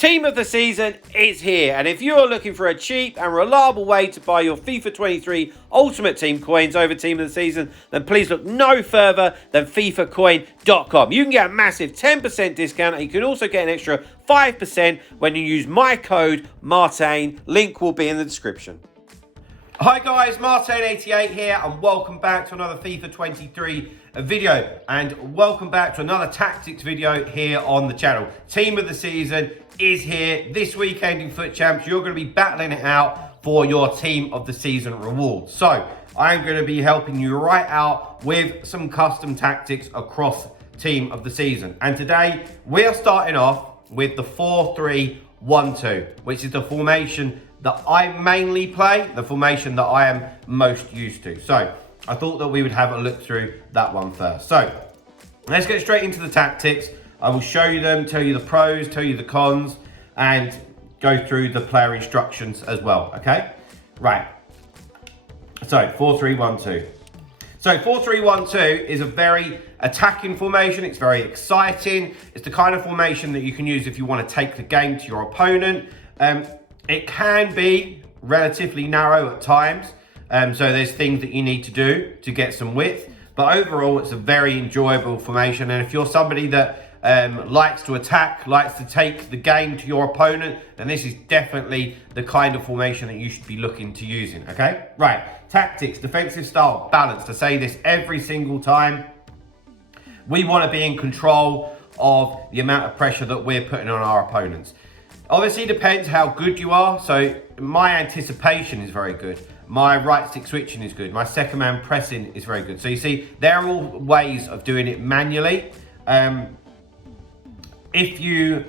Team of the season is here, and if you're looking for a cheap and reliable way to buy your FIFA 23 Ultimate Team coins over Team of the Season, then please look no further than FIFAcoin.com. You can get a massive 10% discount, and you can also get an extra 5% when you use my code Martain. Link will be in the description. Hi guys, Martain88 here, and welcome back to another FIFA 23 video, and welcome back to another tactics video here on the channel. Team of the season is here. This weekend in Foot Champs, you're going to be battling it out for your Team of the Season reward. So I'm going to be helping you right out with some custom tactics across Team of the Season. And today we are starting off with the 4-3-1-2, which is the formation that I mainly play, the formation that I am most used to. So I thought that we would have a look through that one first. So let's get straight into the tactics. I will show you them, tell you the pros, tell you the cons, and go through the player instructions as well, okay? Right, so 4-3-1-2. So 4-3-1-2 is a very attacking formation. It's very exciting. It's the kind of formation that you can use if you want to take the game to your opponent. It can be relatively narrow at times, so there's things that you need to do to get some width, but overall it's a very enjoyable formation. And if you're somebody that likes to attack, likes to take the game to your opponent, then this is definitely the kind of formation that you should be looking to using, okay? Right, tactics, defensive style, balanced. I say this every single time. We want to be in control of the amount of pressure that we're putting on our opponents. Obviously, it depends how good you are. So my anticipation is very good. My right stick switching is good. My second man pressing is very good. So you see, they're all ways of doing it manually. If you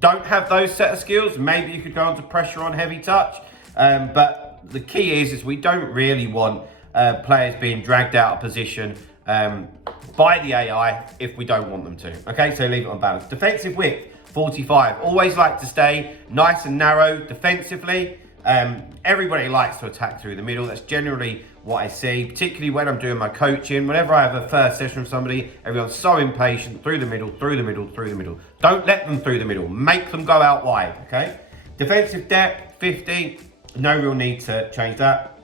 don't have those set of skills, maybe you could go on to pressure on heavy touch. But the key is we don't really want players being dragged out of position by the AI if we don't want them to. Okay, so leave it on balance. Defensive width. 45. Always like to stay nice and narrow defensively. Everybody likes to attack through the middle. That's generally what I see, particularly when I'm doing my coaching. Whenever I have a first session with somebody, everyone's so impatient. Through the middle, through the middle, through the middle. Don't let them through the middle. Make them go out wide, okay? Defensive depth, 50. No real need to change that.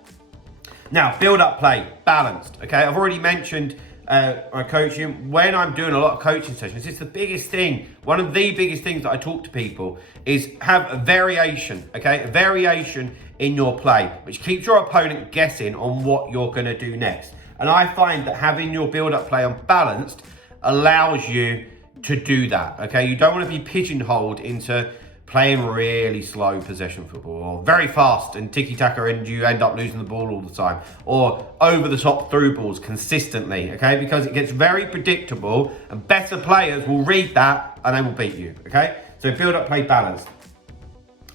Now, build-up play, balanced, okay? I've already mentioned my coaching. When I'm doing a lot of coaching sessions, it's the biggest thing. One of the biggest things that I talk to people is have a variation, okay? A variation in your play, which keeps your opponent guessing on what you're going to do next. And I find that having your build-up play unbalanced allows you to do that, okay? You don't want to be pigeonholed into playing really slow possession football, or very fast and tiki-taka and you end up losing the ball all the time, or over-the-top through balls consistently, okay? Because it gets very predictable and better players will read that and they will beat you, okay? So build up, play balanced.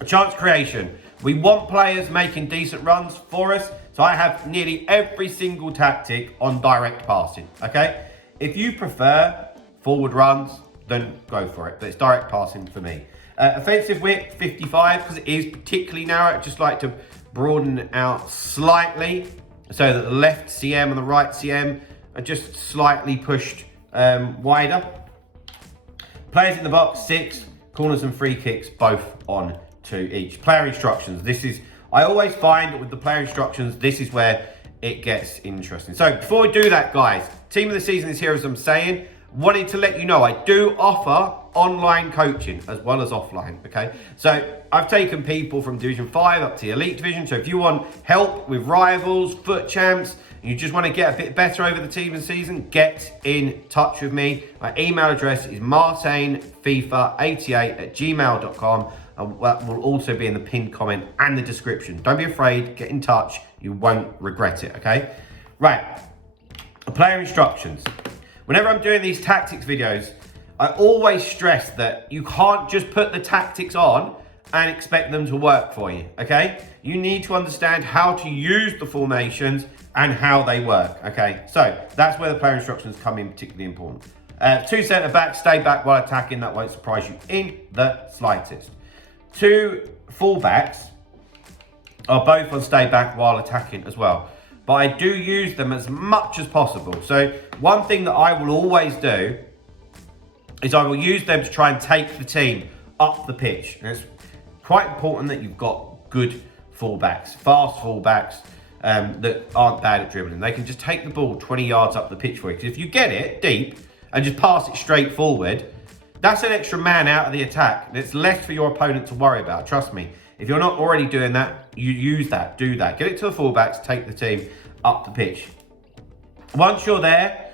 Chance creation. We want players making decent runs for us, so I have nearly every single tactic on direct passing, okay? If you prefer forward runs, then go for it, but it's direct passing for me. Offensive width, 55, because it is particularly narrow. I just like to broaden it out slightly so that the left CM and the right CM are just slightly pushed wider. Players in the box, 6. Corners and free kicks, both on 2 each. Player instructions. I always find that with the player instructions, this is where it gets interesting. So before we do that, guys, Team of the Season is here, as I'm saying. Wanted to let you know I do offer online coaching as well as offline, okay? So I've taken people from Division 5 up to the Elite Division. So if you want help with rivals, Foot Champs, and you just want to get a bit better over the Team of the Season, get in touch with me. My email address is martainfifa88@gmail.com, and that will also be in the pinned comment and the description. Don't be afraid, get in touch. You won't regret it, okay? Right, player instructions. Whenever I'm doing these tactics videos, I always stress that you can't just put the tactics on and expect them to work for you, okay? You need to understand how to use the formations and how they work, okay? So that's where the player instructions come in particularly important. 2 centre backs, stay back while attacking. That won't surprise you in the slightest. 2 full backs are both on stay back while attacking as well. But I do use them as much as possible. So one thing that I will always do is I will use them to try and take the team up the pitch. And it's quite important that you've got good fullbacks, fast fullbacks that aren't bad at dribbling. They can just take the ball 20 yards up the pitch for you. Because if you get it deep and just pass it straight forward, that's an extra man out of the attack. And it's less for your opponent to worry about. Trust me. If you're not already doing that, you use that, do that. Get it to the fullbacks, take the team up the pitch. Once you're there,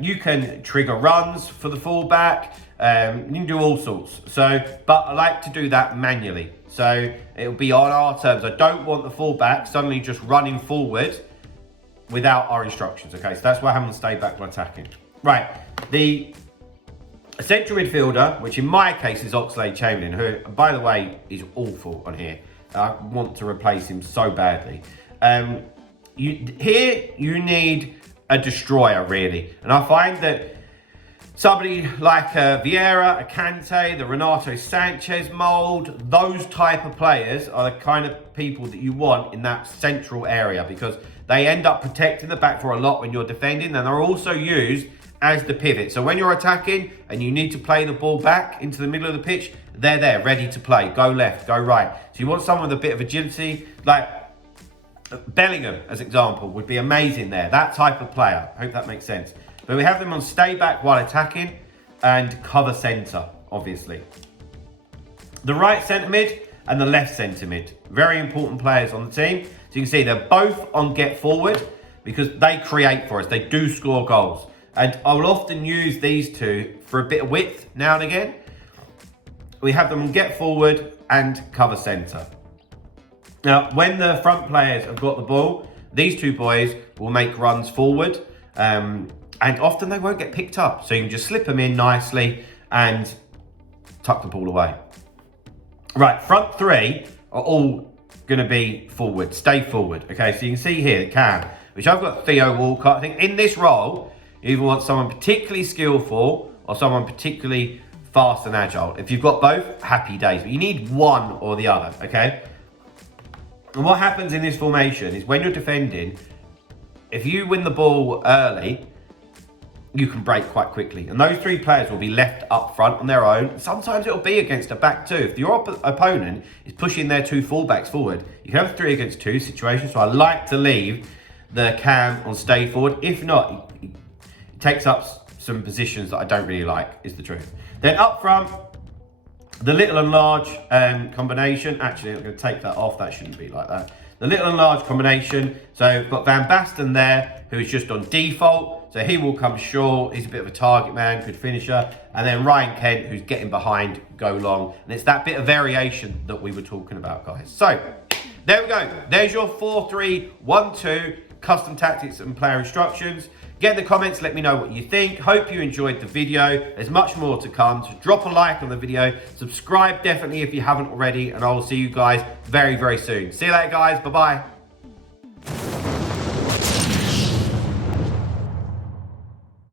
you can trigger runs for the fullback. You can do all sorts. But I like to do that manually. So it'll be on our terms. I don't want the fullback suddenly just running forward without our instructions. Okay, so that's why I'm going to stay back when attacking. Right, the central midfielder, which in my case is Oxlade-Chamberlain, who, by the way, is awful on here. I want to replace him so badly. You need a destroyer, really. And I find that somebody like Vieira, a Kante, the Renato Sanchez mould, those type of players are the kind of people that you want in that central area, because they end up protecting the back four a lot when you're defending, and they're also used as the pivot. So when you're attacking and you need to play the ball back into the middle of the pitch, they're there, ready to play. Go left, go right. So you want someone with a bit of agility, like Bellingham, as example, would be amazing there. That type of player. Hope that makes sense. But we have them on stay back while attacking and cover centre, obviously. The right centre mid and the left centre mid. Very important players on the team. So you can see they're both on get forward because they create for us. They do score goals. And I will often use these two for a bit of width now and again. We have them on get forward and cover centre. Now, when the front players have got the ball, these two boys will make runs forward. And often they won't get picked up. So you can just slip them in nicely and tuck the ball away. Right, front three are all going to be forward. Stay forward. Okay, so you can see here, Cam, which I've got Theo Walcott. I think in this role, you either want someone particularly skillful or someone particularly fast and agile. If you've got both, happy days. But you need one or the other, okay? And what happens in this formation is when you're defending, if you win the ball early, you can break quite quickly. And those three players will be left up front on their own. Sometimes it'll be against a back two. If your opponent is pushing their two fullbacks forward, you can have a 3 against 2 situation. So I like to leave the Cam on stay forward. If not, it takes up some positions that I don't really like, is the truth. Then up front, the little and large combination. Actually, I'm going to take that off. That shouldn't be like that. The little and large combination. So we've got Van Basten there, who is just on default. So he will come short. He's a bit of a target man, good finisher. And then Ryan Kent, who's getting behind, go long. And it's that bit of variation that we were talking about, guys. So there we go. There's your 4-3-1-2 custom tactics and player instructions. Get in the comments, let me know what you think. Hope you enjoyed the video. There's much more to come. So drop a like on the video. Subscribe definitely if you haven't already. And I will see you guys very, very soon. See you later, guys. Bye-bye.